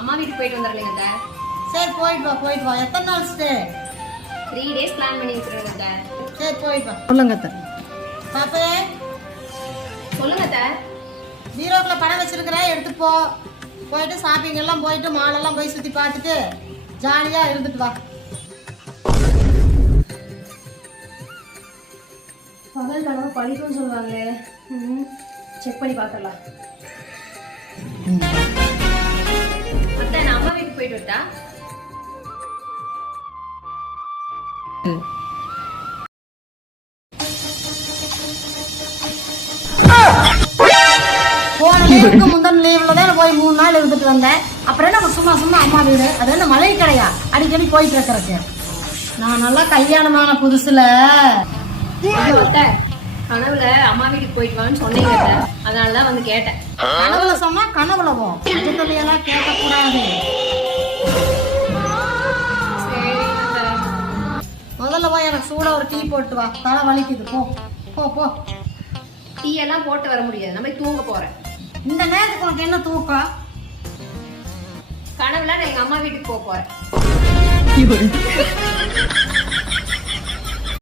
அம்மா வீட்டுக்கு போயிட்டு வந்துடுறேங்க அத்தை. சரி போயிட்டு வா. எத்தனை நாள் ஸ்டே? 3 days பிளான் பண்ணி வச்சிருக்கேங்க அத்தை. சரி போயிட்டு வா. சொல்லுங்க அத்தை. பாப்பே சொல்லுங்க அத்தை. பீரோக்குள்ள பணம் வச்சிருக்கிறேன், எடுத்து போ. போயிட்டு ஷாப்பிங் எல்லாம் போயிட்டு மாலெல்லாம் போய் சுற்றி பார்த்துட்டு ஜாலியாக இருந்துட்டு வா. பகல் கனவு பழிக்கும்னு சொல்லுவாங்களே, செக் பண்ணி பார்த்துடலாம். அத்தை நான் அம்மா வீட்டுக்கு போயிட்டு வரட்டா? போன லீவுக்கு முந்தின லீவ்ல தான் போய் 3 நாள் இருந்துட்டு வந்தேன். அப்புறம் நம்ம சும்மா அம்மா வீடு, அது என்ன மளிகை கடையா அடிக்கடி போயிட்டு இருக்கிறதுக்கு? நான் நல்லா கல்யாணமான புதுசுல அத்தை கனவுல அம்மா வீட்டுக்கு போயிட்டு வான்னு சொன்னீங்க அத்தை, அதனாலதான் வந்து கேட்டேன். கனவுல சொன்னா கனவுல போ, எல்லாம் கேட்கக்கூடாது. முதல்ல போய் எனக்கு சூடா ஒரு டீ போட்டு வா, தலை வலிக்குது. போ போ போ. டீ எல்லாம் போட்டு வர முடியாது, நம்ம தூங்க போறேன். இந்த நேரத்துக்கு உனக்கு என்ன தூக்கம்? கனவுல நான் எங்க அம்மா வீட்டுக்கு போக போறேன்.